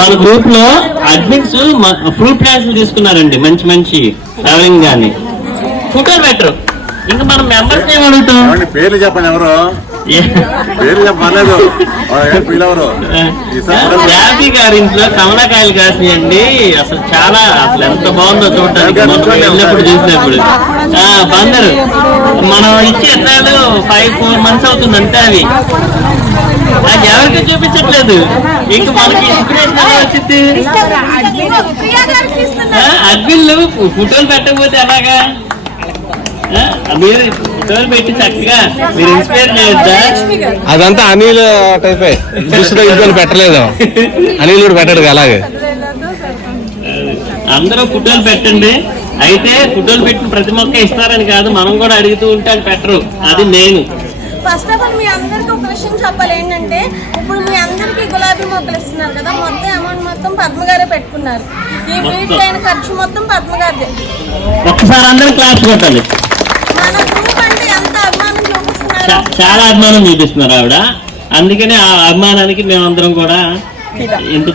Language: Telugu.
మన గ్రూప్ లో అడ్మిన్స్ ఫ్రూట్ క్లాసులు తీసుకున్నారండి, మంచి మంచి ట్రావెలింగ్ గాని ఫోటోలు పెట్టరు. ఇంకా మనం మెంబర్స్ ఏం అడుగుతాం? పేర్లు చెప్పండి, ఎవరు పేర్లు చెప్పలేదు. జాతి గారి ఇంట్లో కమలకాయలు కాసినాయండి, అసలు చాలా అసలు ఎంత బాగుందో చూడటానికి. మనం వెళ్ళినప్పుడు చూసినప్పుడు బందరు మనం ఇచ్చే ఎన్నాళ్ళు 5-4 months అవుతుంది అంతే. అవి నాకు ఎవరికి చూపించట్లేదు. ఇంక మనకి ఇన్స్పిరేషన్ ఎలా వచ్చింది? అడ్మిన్లు ఫోటోలు పెట్టకపోతే ఎలాగా? మీరు ఫోటోలు పెట్టి చక్కగా మీరు ఇన్స్పైర్ చేయొద్దా? అదంతా అనిల్ టైపే, దృష్టిలో ఇద్దరు పెట్టలేదు. అనిల్ కూడా పెట్టాడు అలాగే. అందరూ ఫోటోలు పెట్టండి. అయితే ఫోటోలు పెట్టిన ప్రతి మొక్క ఇస్తారని కాదు, మనం కూడా అడుగుతూ ఉంటే అది పెట్టరు. అది నేను ఫస్ట్ ఆఫ్ ఆల్ మీ అందరికి ఒక విషయం చెప్పాలి. ఏంటంటే ఇప్పుడు మీ అందరికి గులాబీ మొక్కలు ఇస్తున్నారు కదా, మొత్తం అమౌంట్ మొత్తం పద్మ గారే పెట్టుకున్నారు. ఈ వీటికి అయిన ఖర్చు మొత్తం పద్మ గారిదే. ఒక్కసారి అందరూ క్లాస్ కొట్టాలి. మన గ్రూప్ అంటే ఎంత అభిమానం చూపిస్తున్నారు, చాలా అభిమానం చూపిస్తున్నారు ఆవిడ. అందుకనే ఆ అభిమానానికి మేమందరం కూడా ఇంత